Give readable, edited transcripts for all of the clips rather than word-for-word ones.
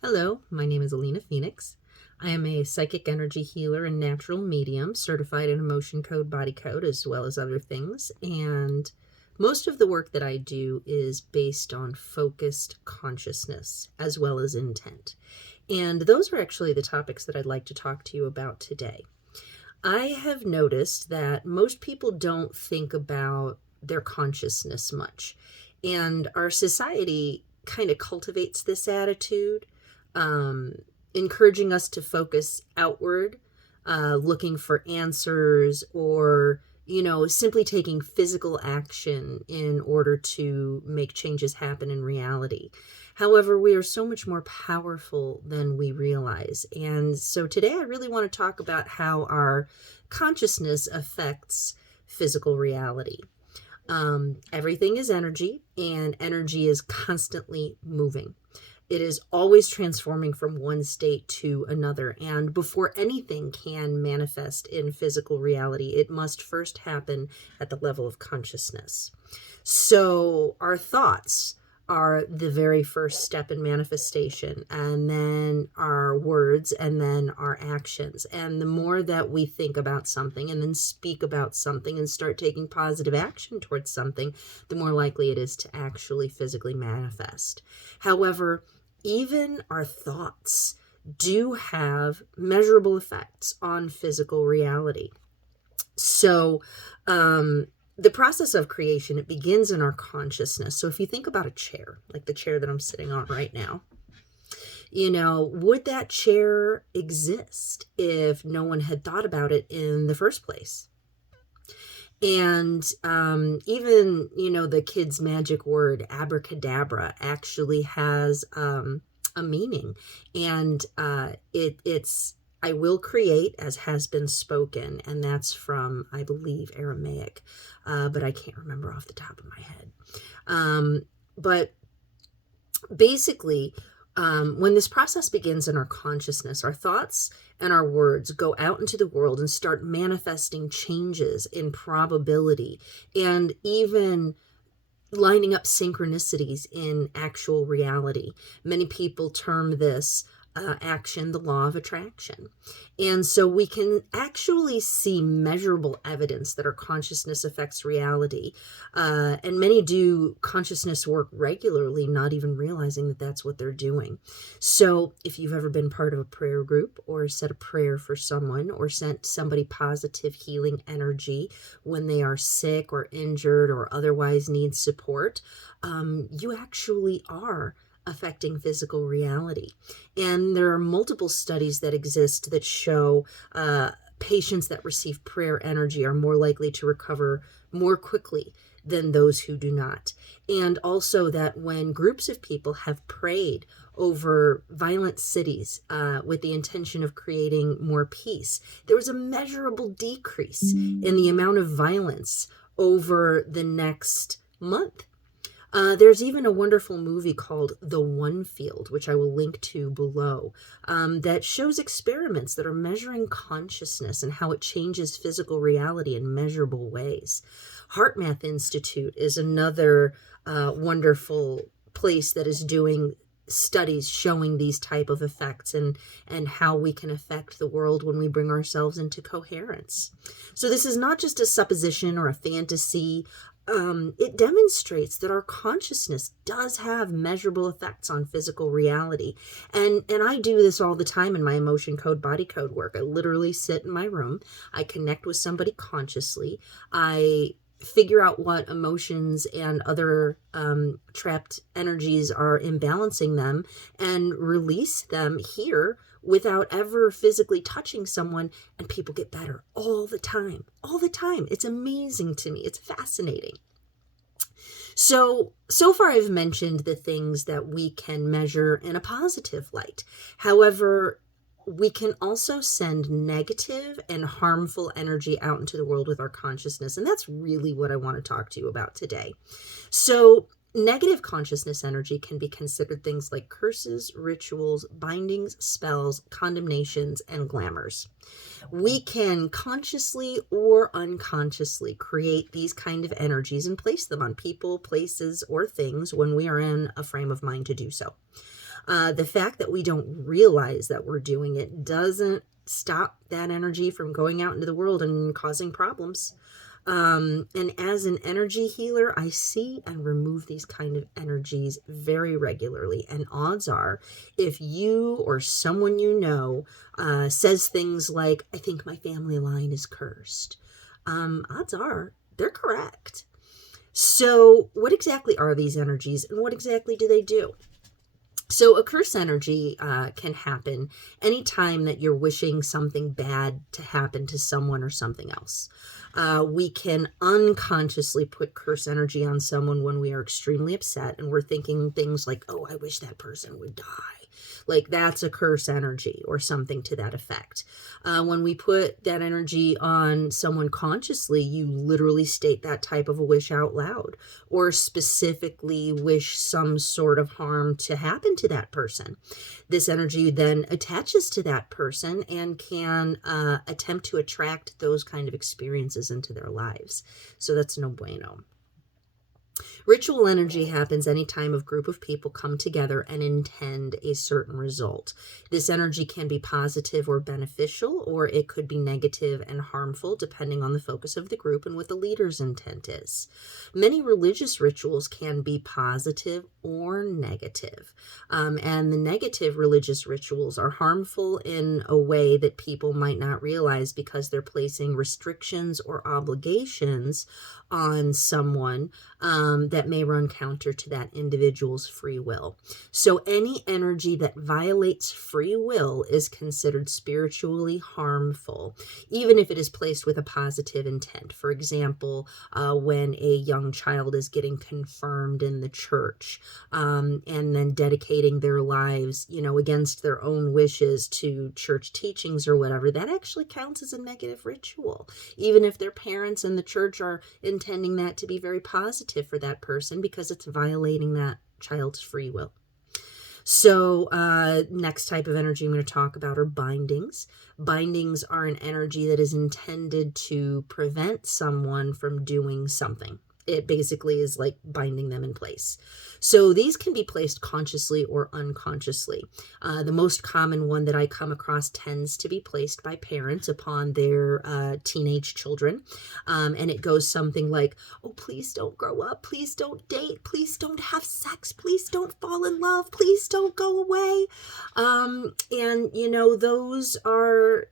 Hello, my name is Alina Phoenix. I am a psychic energy healer and natural medium, certified in emotion code, body code, as well as other things. And most of the work that I do is based on focused consciousness as well as intent. And those are actually the topics that I'd like to talk to you about today. I have noticed that most people don't think about their consciousness much. And our society kind of cultivates this attitude, um, encouraging us to focus outward, looking for answers, or simply taking physical action in order to make changes happen in reality. However, we are so much more powerful than we realize. And so today I really want to talk about how our consciousness affects physical reality. Everything is energy, and energy is constantly moving. It is always transforming from one state to another. And before anything can manifest in physical reality, it must first happen at the level of consciousness. So our thoughts are the very first step in manifestation, and then our words, and then our actions. And the more that we think about something and then speak about something and start taking positive action towards something, the more likely it is to actually physically manifest. However, even our thoughts do have measurable effects on physical reality. So, the process of creation, it begins in our consciousness. So if you think about a chair, like the chair that I'm sitting on right now, would that chair exist if no one had thought about it in the first place? And even, the kid's magic word, abracadabra, actually has a meaning. And it's I will create as has been spoken. And that's from, I believe, Aramaic, but I can't remember off the top of my head. But basically, when this process begins in our consciousness, our thoughts and our words go out into the world and start manifesting changes in probability and even lining up synchronicities in actual reality. Many people term this action the law of attraction. And so we can actually see measurable evidence that our consciousness affects reality. And many do consciousness work regularly, not even realizing that that's what they're doing. So if you've ever been part of a prayer group or said a prayer for someone or sent somebody positive healing energy when they are sick or injured or otherwise need support, you actually are affecting physical reality. And there are multiple studies that exist that show patients that receive prayer energy are more likely to recover more quickly than those who do not. And also that when groups of people have prayed over violent cities with the intention of creating more peace, there was a measurable decrease in the amount of violence over the next month. There's even a wonderful movie called The One Field, which I will link to below, that shows experiments that are measuring consciousness and how it changes physical reality in measurable ways. HeartMath Institute is another wonderful place that is doing studies showing these type of effects and how we can affect the world when we bring ourselves into coherence. So this is not just a supposition or a fantasy. It demonstrates that our consciousness does have measurable effects on physical reality. And I do this all the time in my emotion code, body code work. I literally sit in my room. I connect with somebody consciously. I figure out what emotions and other trapped energies are imbalancing them and release them here without ever physically touching someone, and people get better all the time. It's amazing to me. It's fascinating. So far I've mentioned the things that we can measure in a positive light. However, we can also send negative and harmful energy out into the world with our consciousness. And that's really what I want to talk to you about today. So Negative consciousness energy can be considered things like curses, rituals, bindings, spells, condemnations, and glamours. We can consciously or unconsciously create these kind of energies and place them on people, places, or things when we are in a frame of mind to do so. The fact that we don't realize that we're doing it doesn't stop that energy from going out into the world and causing problems. And as an energy healer, I see and remove these kind of energies very regularly. And odds are, if you or someone you know says things like, I think my family line is cursed, odds are they're correct. So what exactly are these energies and what exactly do they do? So a curse energy can happen anytime that you're wishing something bad to happen to someone or something else. We can unconsciously put curse energy on someone when we are extremely upset and we're thinking things like, oh, I wish that person would die. Like that's a curse energy or something to that effect. When we put that energy on someone consciously, you literally state that type of a wish out loud or specifically wish some sort of harm to happen to that person. This energy then attaches to that person and can attempt to attract those kind of experiences into their lives. So that's no bueno. Ritual energy happens anytime a group of people come together and intend a certain result. This energy can be positive or beneficial, or it could be negative and harmful, depending on the focus of the group and what the leader's intent is. Many religious rituals can be positive or negative. And the negative religious rituals are harmful in a way that people might not realize because they're placing restrictions or obligations on someone that may run counter to that individual's free will. So any energy that violates free will is considered spiritually harmful, even if it is placed with a positive intent. For example, when a young child is getting confirmed in the church and then dedicating their lives, against their own wishes to church teachings or whatever, that actually counts as a negative ritual, even if their parents and the church are intending that to be very positive for that person because it's violating that child's free will. So next type of energy I'm going to talk about are bindings. Bindings are an energy that is intended to prevent someone from doing something. It basically is like binding them in place. So these can be placed consciously or unconsciously. The most common one that I come across tends to be placed by parents upon their teenage children. And it goes something like, oh, please don't grow up. Please don't date. Please don't have sex. Please don't fall in love. Please don't go away. Those are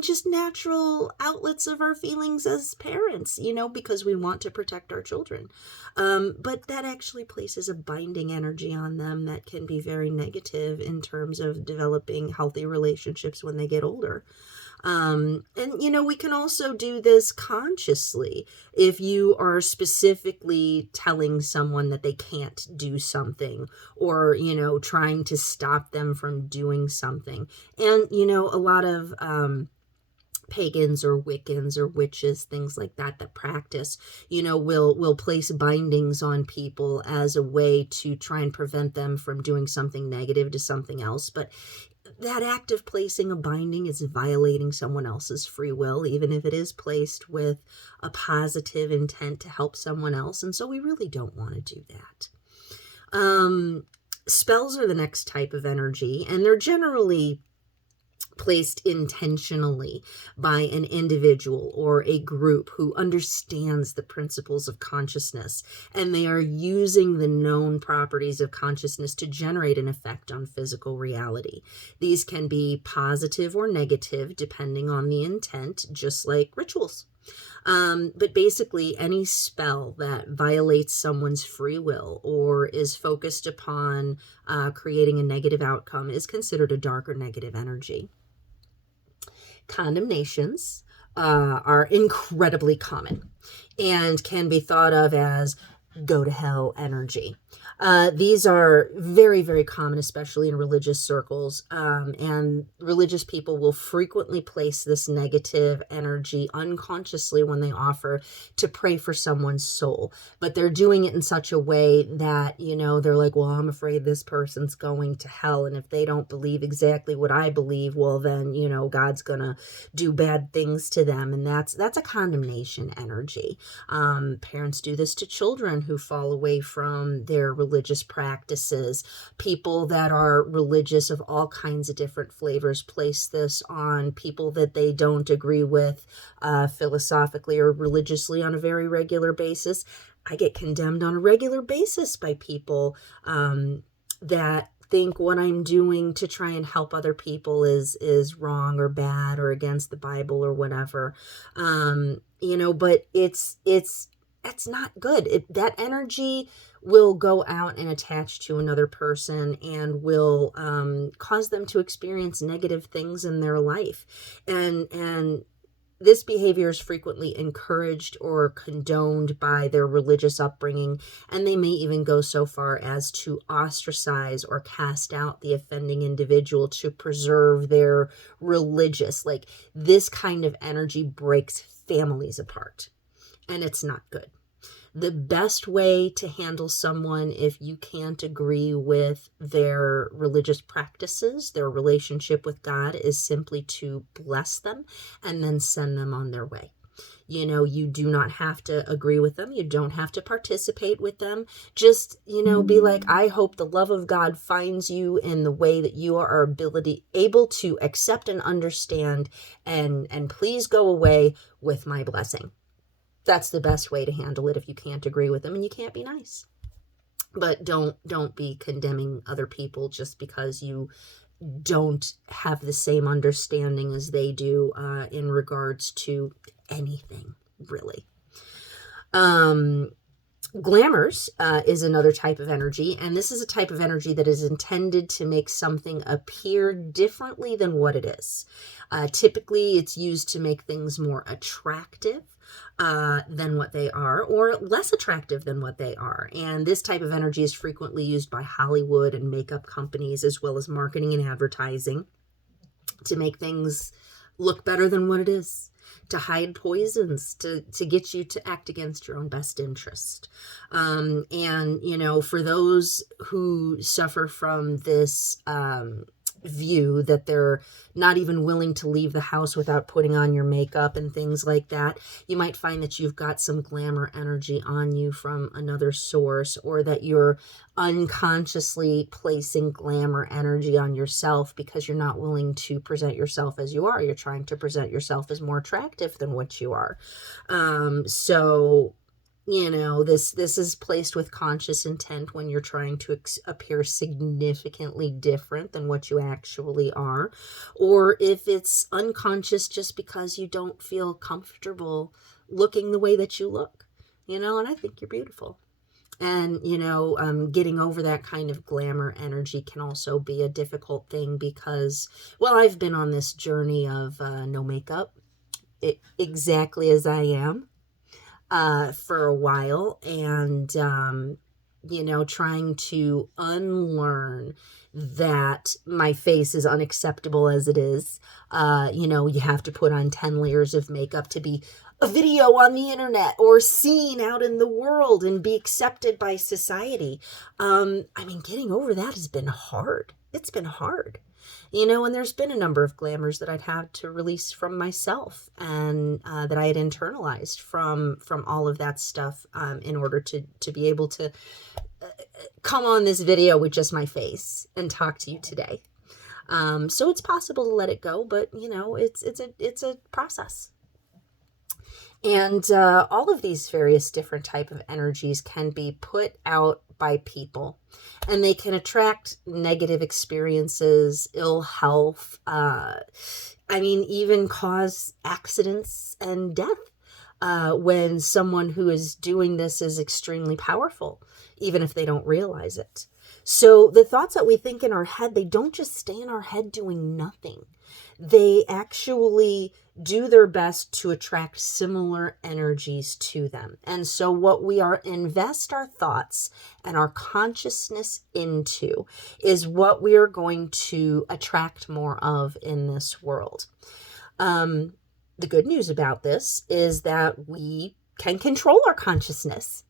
just natural outlets of our feelings as parents, because we want to protect our children. But that actually places a binding energy on them that can be very negative in terms of developing healthy relationships when they get older. We can also do this consciously. If you are specifically telling someone that they can't do something or, trying to stop them from doing something. And, a lot of pagans or Wiccans or witches, things like that practice, will place bindings on people as a way to try and prevent them from doing something negative to something else. But that act of placing a binding is violating someone else's free will, even if it is placed with a positive intent to help someone else. And so we really don't want to do that. Spells are the next type of energy, and they're generally placed intentionally by an individual or a group who understands the principles of consciousness, and they are using the known properties of consciousness to generate an effect on physical reality. These can be positive or negative depending on the intent, just like rituals. But basically, any spell that violates someone's free will or is focused upon creating a negative outcome is considered a dark or negative energy. Condemnations are incredibly common and can be thought of as go to hell energy. These are very, very common, especially in religious circles. And religious people will frequently place this negative energy unconsciously when they offer to pray for someone's soul. But they're doing it in such a way that, they're like, well, I'm afraid this person's going to hell. And if they don't believe exactly what I believe, well, then, God's going to do bad things to them. And that's a condemnation energy. Parents do this to children who fall away from their religious practices. People that are religious of all kinds of different flavors place this on people that they don't agree with philosophically or religiously on a very regular basis. I get condemned on a regular basis by people that think what I'm doing to try and help other people is wrong or bad or against the Bible or whatever. But it's not good. That energy will go out and attach to another person and will cause them to experience negative things in their life. And this behavior is frequently encouraged or condoned by their religious upbringing, and they may even go so far as to ostracize or cast out the offending individual to preserve their religious. Like, this kind of energy breaks families apart, and it's not good. The best way to handle someone if you can't agree with their religious practices, their relationship with God, is simply to bless them and then send them on their way. You do not have to agree with them. You don't have to participate with them. Just, be like, I hope the love of God finds you in the way that you are able to accept and understand, and please go away with my blessing. That's the best way to handle it if you can't agree with them and you can't be nice. But don't be condemning other people just because you don't have the same understanding as they do in regards to anything, really. Glamours is another type of energy, and this is a type of energy that is intended to make something appear differently than what it is. Typically, it's used to make things more attractive than what they are, or less attractive than what they are. And this type of energy is frequently used by Hollywood and makeup companies, as well as marketing and advertising, to make things look better than what it is, to hide poisons, to get you to act against your own best interest. And, for those who suffer from this view that they're not even willing to leave the house without putting on your makeup and things like that, you might find that you've got some glamour energy on you from another source, or that you're unconsciously placing glamour energy on yourself because you're not willing to present yourself as you are. You're trying to present yourself as more attractive than what you are. This is placed with conscious intent when you're trying to appear significantly different than what you actually are, or if it's unconscious just because you don't feel comfortable looking the way that you look, and I think you're beautiful. And, getting over that kind of glamour energy can also be a difficult thing because, I've been on this journey of no makeup, exactly as I am, for a while, and, trying to unlearn that my face is unacceptable as it is. You have to put on 10 layers of makeup to be a video on the internet or seen out in the world and be accepted by society. Getting over that has been hard. It's been hard. And there's been a number of glamours that I'd had to release from myself, and that I had internalized from all of that stuff in order to be able to come on this video with just my face and talk to you today. So it's possible to let it go, but it's a process. And all of these various different type of energies can be put out by people, and they can attract negative experiences, ill health, even cause accidents and death. when someone who is doing this is extremely powerful, even if they don't realize it. So the thoughts that we think in our head, they don't just stay in our head doing nothing. They actually do their best to attract similar energies to them. And so what we invest our thoughts and our consciousness into is what we are going to attract more of in this world. The good news about this is that we can control our consciousness.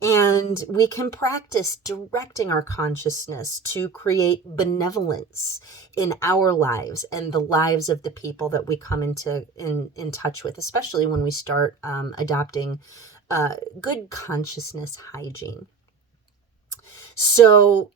And we can practice directing our consciousness to create benevolence in our lives and the lives of the people that we come in touch with, especially when we start adopting good consciousness hygiene. So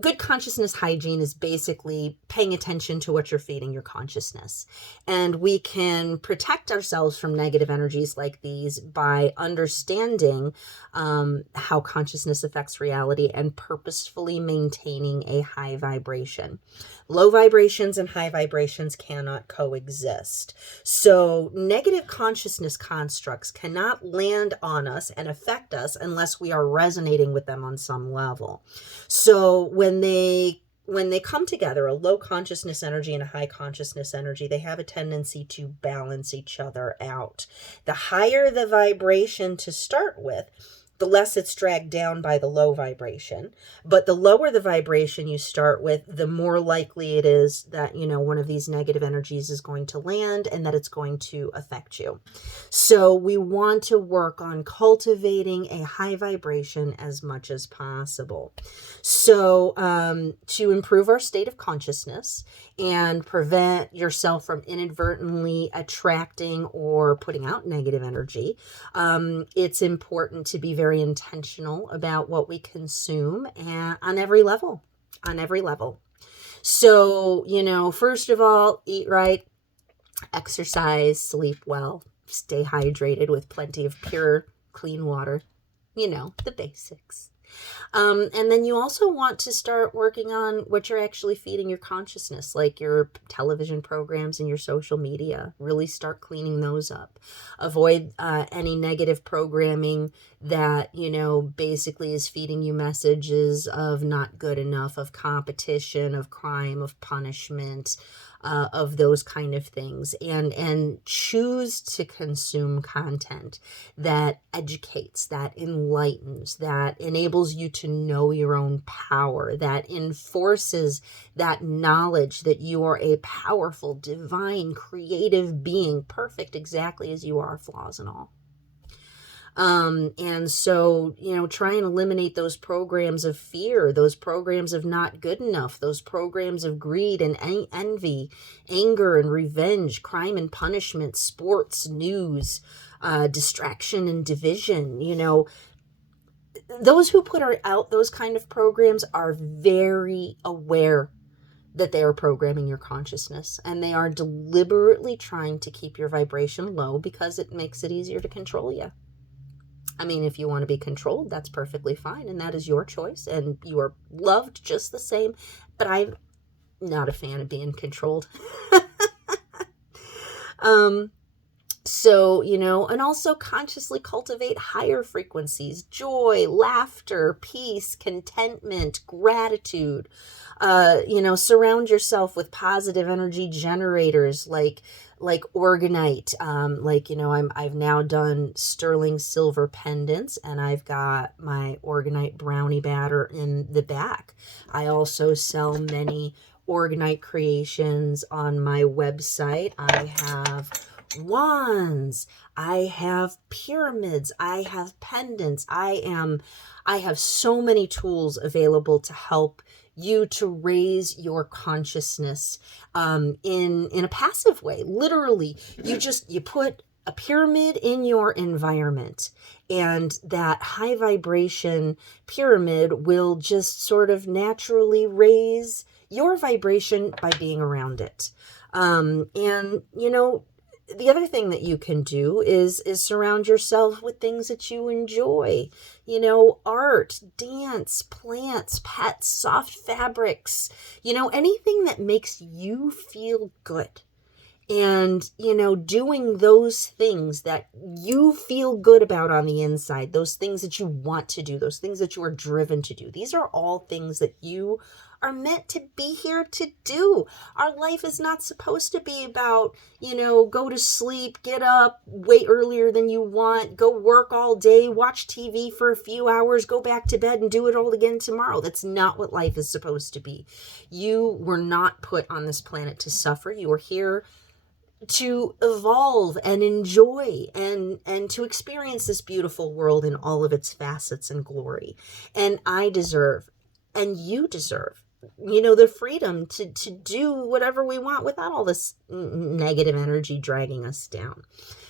good consciousness hygiene is basically paying attention to what you're feeding your consciousness. And we can protect ourselves from negative energies like these by understanding how consciousness affects reality and purposefully maintaining a high vibration. Low vibrations and high vibrations cannot coexist. So negative consciousness constructs cannot land on us and affect us unless we are resonating with them on some level. So when they come together, a low consciousness energy and a high consciousness energy, they have a tendency to balance each other out. The higher the vibration to start with, the less it's dragged down by the low vibration. But the lower the vibration you start with, the more likely it is that, one of these negative energies is going to land and that it's going to affect you. So we want to work on cultivating a high vibration as much as possible. So to improve our state of consciousness and prevent yourself from inadvertently attracting or putting out negative energy, it's important to be very intentional about what we consume and on every level. So, first of all, eat right, exercise, sleep well, stay hydrated with plenty of pure, clean water, the basics. And then you also want to start working on what you're actually feeding your consciousness, like your television programs and your social media. Really start cleaning those up. Avoid any negative programming that, basically is feeding you messages of not good enough, of competition, of crime, of punishment, of those kind of things, and choose to consume content that educates, that enlightens, that enables you to know your own power, that enforces that knowledge that you are a powerful, divine, creative being, perfect exactly as you are, flaws and all. And so, try and eliminate those programs of fear, those programs of not good enough, those programs of greed and envy, anger and revenge, crime and punishment, sports, news, distraction and division. Those who put out those kind of programs are very aware that they are programming your consciousness, and they are deliberately trying to keep your vibration low because it makes it easier to control you. I mean, if you want to be controlled, that's perfectly fine, and that is your choice, and you are loved just the same, but I'm not a fan of being controlled. So, and also consciously cultivate higher frequencies, joy, laughter, peace, contentment, gratitude. Surround yourself with positive energy generators like orgonite. I've now done sterling silver pendants, and I've got my orgonite brownie batter in the back. I also sell many orgonite creations on my website. I have wands, I have pyramids, I have pendants. I have so many tools available to help you to raise your consciousness in a passive way. Literally, you put a pyramid in your environment, and that high vibration pyramid will just sort of naturally raise your vibration by being around it. The other thing that you can do is surround yourself with things that you enjoy. Art, dance, plants, pets, soft fabrics, anything that makes you feel good. And, doing those things that you feel good about on the inside, those things that you want to do, those things that you are driven to do. These are all things that you are meant to be here to do. Our life is not supposed to be about, go to sleep, get up way earlier than you want, go work all day, watch TV for a few hours, go back to bed and do it all again tomorrow. That's not what life is supposed to be. You were not put on this planet to suffer. You were here to evolve and enjoy and to experience this beautiful world in all of its facets and glory. And I deserve, and you deserve, the freedom to do whatever we want without all this negative energy dragging us down.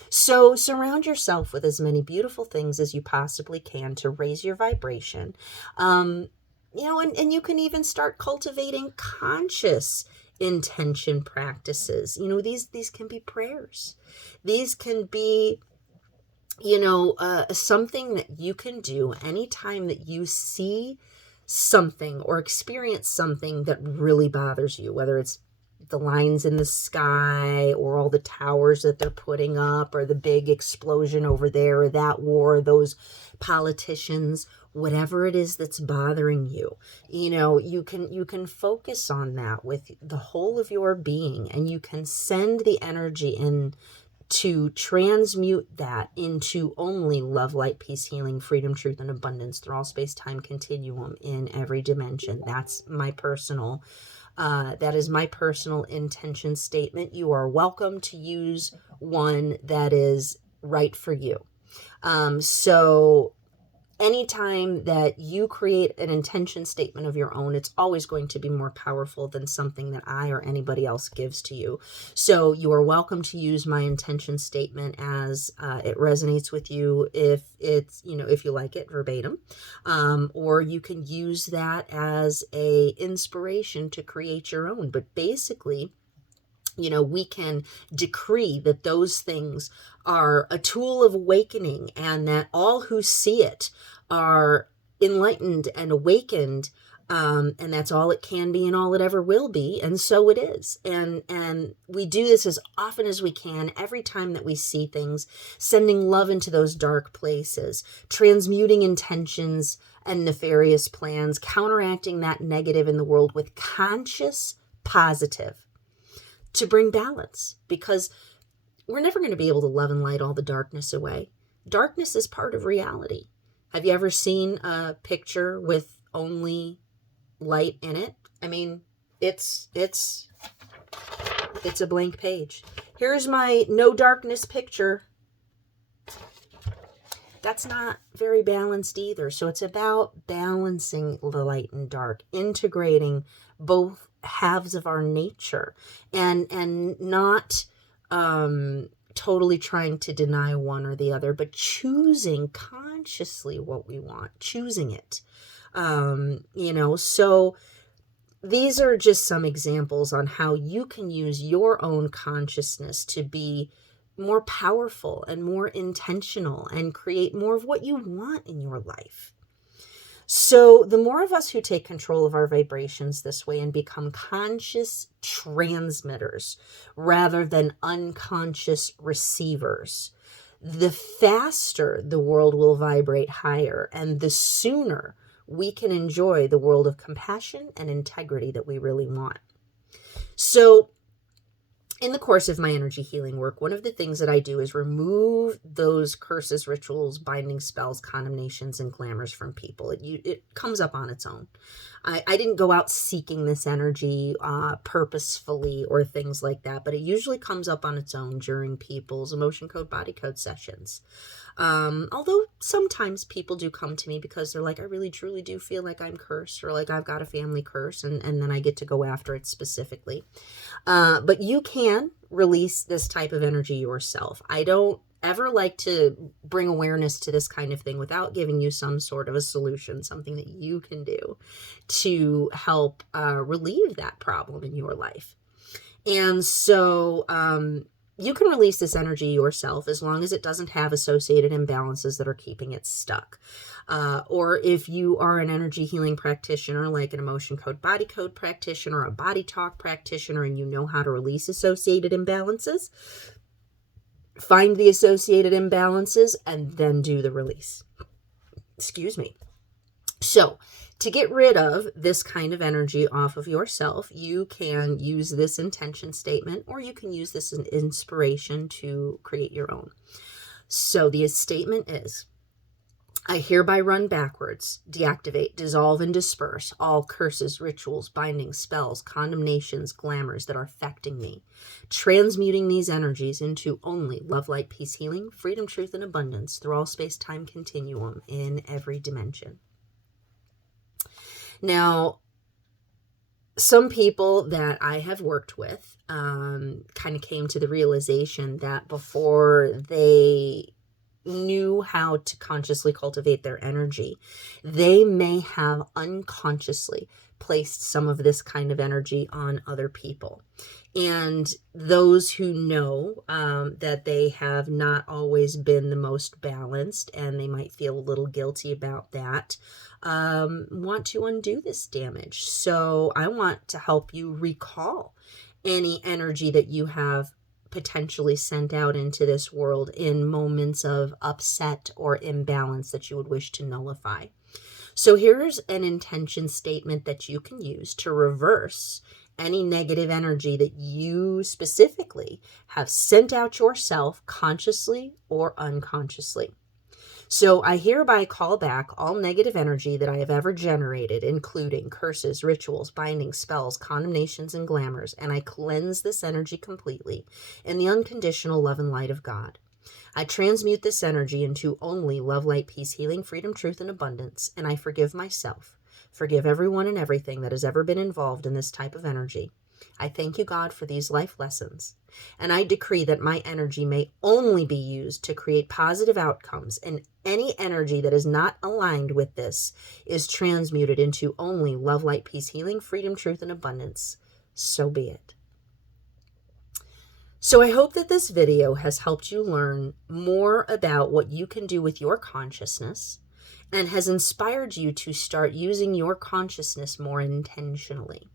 So surround yourself with as many beautiful things as you possibly can to raise your vibration. And you can even start cultivating conscious intention practices. These can be prayers. These can be, something that you can do anytime that you see something or experience something that really bothers you, whether it's the lines in the sky or all the towers that they're putting up or the big explosion over there or that war, those politicians, whatever it is that's bothering you. You can focus on that with the whole of your being, and you can send the energy in to transmute that into only love, light, peace, healing, freedom, truth, and abundance through all space-time continuum in every dimension. That is my personal intention statement. You are welcome to use one that is right for you. So anytime that you create an intention statement of your own, it's always going to be more powerful than something that I or anybody else gives to you. So you are welcome to use my intention statement as it resonates with you, if it's, if you like it verbatim, or you can use that as a inspiration to create your own. But basically, we can decree that those things are a tool of awakening, and that all who see it are enlightened and awakened, and that's all it can be and all it ever will be, and so it is. And we do this as often as we can, every time that we see things, sending love into those dark places, transmuting intentions and nefarious plans, counteracting that negative in the world with conscious positive, to bring balance, because we're never going to be able to love and light all the darkness away. Darkness is part of reality. Have you ever seen a picture with only light in it? I mean, it's a blank page. Here's my no darkness picture. That's not very balanced either. So it's about balancing the light and dark, integrating both halves of our nature, and not totally trying to deny one or the other, but choosing consciously what we want, choosing it. So these are just some examples on how you can use your own consciousness to be more powerful and more intentional and create more of what you want in your life. So the more of us who take control of our vibrations this way and become conscious transmitters rather than unconscious receivers, the faster the world will vibrate higher, and the sooner we can enjoy the world of compassion and integrity that we really want. So in the course of my energy healing work, one of the things that I do is remove those curses, rituals, binding spells, condemnations, and glamours from people. It comes up on its own. I didn't go out seeking this energy purposefully or things like that, but it usually comes up on its own during people's emotion code, body code sessions. Although sometimes people do come to me because they're like, I really truly do feel like I'm cursed, or like I've got a family curse, and then I get to go after it specifically. But you can release this type of energy yourself. I don't ever like to bring awareness to this kind of thing without giving you some sort of a solution, something that you can do to help relieve that problem in your life. And so you can release this energy yourself as long as it doesn't have associated imbalances that are keeping it stuck. Or if you are an energy healing practitioner, like an emotion code, body code practitioner, a body talk practitioner, and you know how to release associated imbalances, find the associated imbalances and then do the release. Excuse me. So, to get rid of this kind of energy off of yourself, you can use this intention statement, or you can use this as an inspiration to create your own. So the statement is, I hereby run backwards, deactivate, dissolve, and disperse all curses, rituals, bindings, spells, condemnations, glamours that are affecting me, transmuting these energies into only love, light, peace, healing, freedom, truth, and abundance through all space-time continuum in every dimension. Now, some people that I have worked with kind of came to the realization that before they knew how to consciously cultivate their energy, they may have unconsciously placed some of this kind of energy on other people. And those who know that they have not always been the most balanced, and they might feel a little guilty about that, want to undo this damage. So I want to help you recall any energy that you have potentially sent out into this world in moments of upset or imbalance that you would wish to nullify. So here's an intention statement that you can use to reverse any negative energy that you specifically have sent out yourself, consciously or unconsciously. So I hereby call back all negative energy that I have ever generated, including curses, rituals, bindings, spells, condemnations, and glamours, and I cleanse this energy completely in the unconditional love and light of God. I transmute this energy into only love, light, peace, healing, freedom, truth, and abundance, and I forgive myself. Forgive everyone and everything that has ever been involved in this type of energy. I thank you, God, for these life lessons, and I decree that my energy may only be used to create positive outcomes, and any energy that is not aligned with this is transmuted into only love, light, peace, healing, freedom, truth, and abundance. So be it. So I hope that this video has helped you learn more about what you can do with your consciousness and has inspired you to start using your consciousness more intentionally.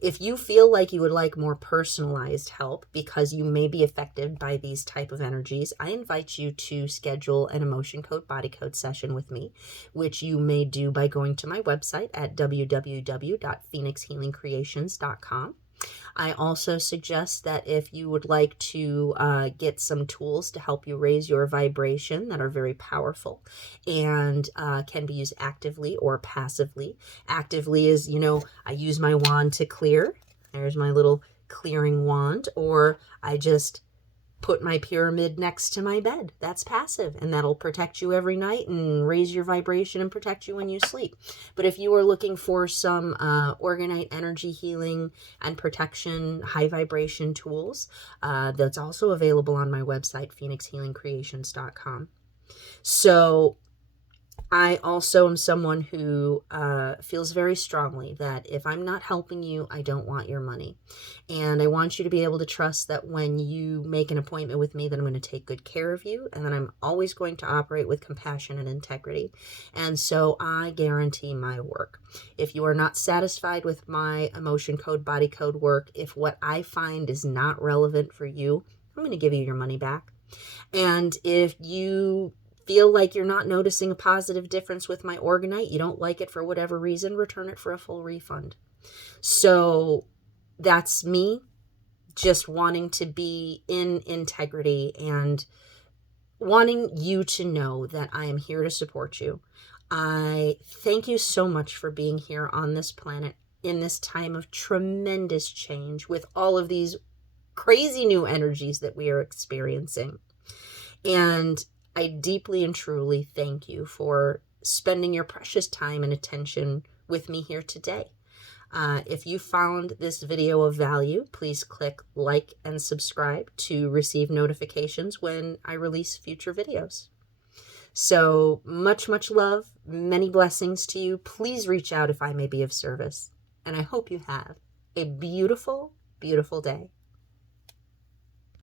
If you feel like you would like more personalized help because you may be affected by these type of energies, I invite you to schedule an emotion code body code session with me, which you may do by going to my website at www.phoenixhealingcreations.com. I also suggest that if you would like to get some tools to help you raise your vibration that are very powerful and can be used actively or passively. Actively is, I use my wand to clear. There's my little clearing wand, or I just put my pyramid next to my bed. That's passive, and that'll protect you every night and raise your vibration and protect you when you sleep. But if you are looking for some orgonite energy healing and protection, high vibration tools, that's also available on my website, phoenixhealingcreations.com. So I also am someone who feels very strongly that if I'm not helping you, I don't want your money. And I want you to be able to trust that when you make an appointment with me, that I'm going to take good care of you, and that I'm always going to operate with compassion and integrity. And so I guarantee my work. If you are not satisfied with my emotion code, body code work, if what I find is not relevant for you, I'm going to give you your money back. And if you feel like you're not noticing a positive difference with my orgonite, you don't like it for whatever reason, return it for a full refund. So that's me just wanting to be in integrity and wanting you to know that I am here to support you. I thank you so much for being here on this planet in this time of tremendous change with all of these crazy new energies that we are experiencing. And I deeply and truly thank you for spending your precious time and attention with me here today. If you found this video of value, please click like and subscribe to receive notifications when I release future videos. So much, much love, many blessings to you. Please reach out if I may be of service. And I hope you have a beautiful, beautiful day.